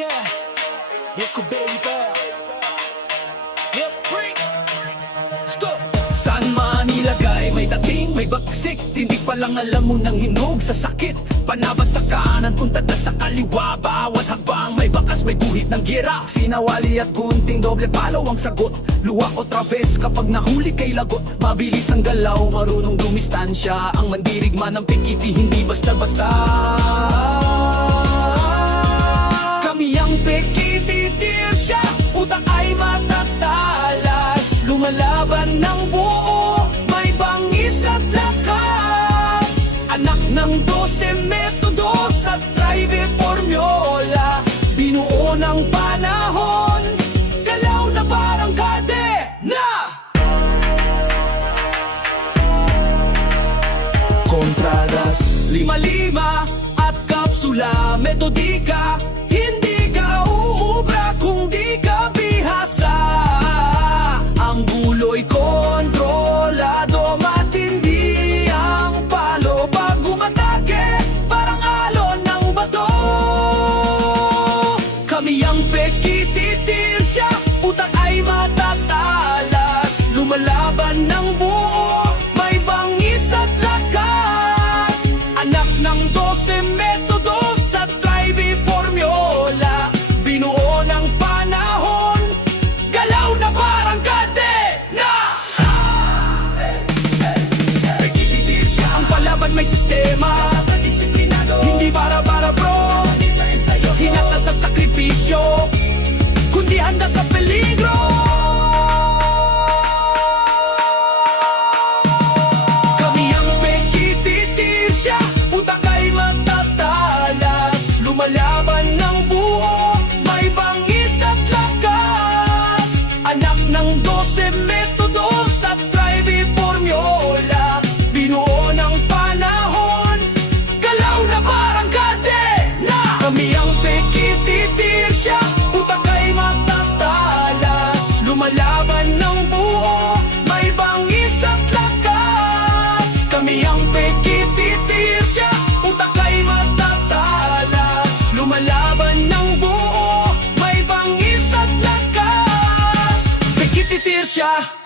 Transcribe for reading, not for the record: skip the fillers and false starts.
Yeah, Echo baby. Yep, break. Stop. Saan man ilagay, may dating, may bagsik. Hindi pa lang alam mo nang hinog sa sakit. Panabas sa kanan, punta na sa kaliwa. Bawat hakbang, may bakas, may guhit ng gira. Sinawali at gunting, doble palo ang sagot. Luwa o traves kapag nahuli kay lagot. Mabilis ang galaw, marunong dumistansya. Ang mandirigma ng pikiti, hindi basta-basta. Kami ang pikiti-tir siya, utak ay matatalas. Lumalaban ng buo, may bangis at lakas. Anak ng 12 metodos at drive formula. Binuo ng panahon, galaw na parang kadena. Kontradas, lima-lima at kapsula, metodika. Hindi ka uubra kung di ka bihasa. Ang gulo'y kontrolado, matindi ang palo. Pag umatake, parang alon ng bato. Kami ang pekititir siya, utak ay matatalas. Lumalaban ng buo, may bangis at lakas. Anak ng 12 metodos at drive formula. Binuo ng panahon, galaw na parang kadena. Pekititir siya, ang palaban may sistema. Hindi bara-bara bro, hinasa sa sakripisyo, kundi handa sa peligro. Kami ang pekititir siya, utak ay matatalas. Lumalaban ng buo, may bangis at lakas. Anak ng 12 metodos at drive formula. Binuo ng panahon, galaw na parang kadena. Kami ang pekititir siya, utak ay matatalas. Lumalaban ng buo, may bangis at lakas. Kami ang pekititir siya, utak ay matatalas. Lumalaban ng buo, may bangis at lakas. Pekititir siya.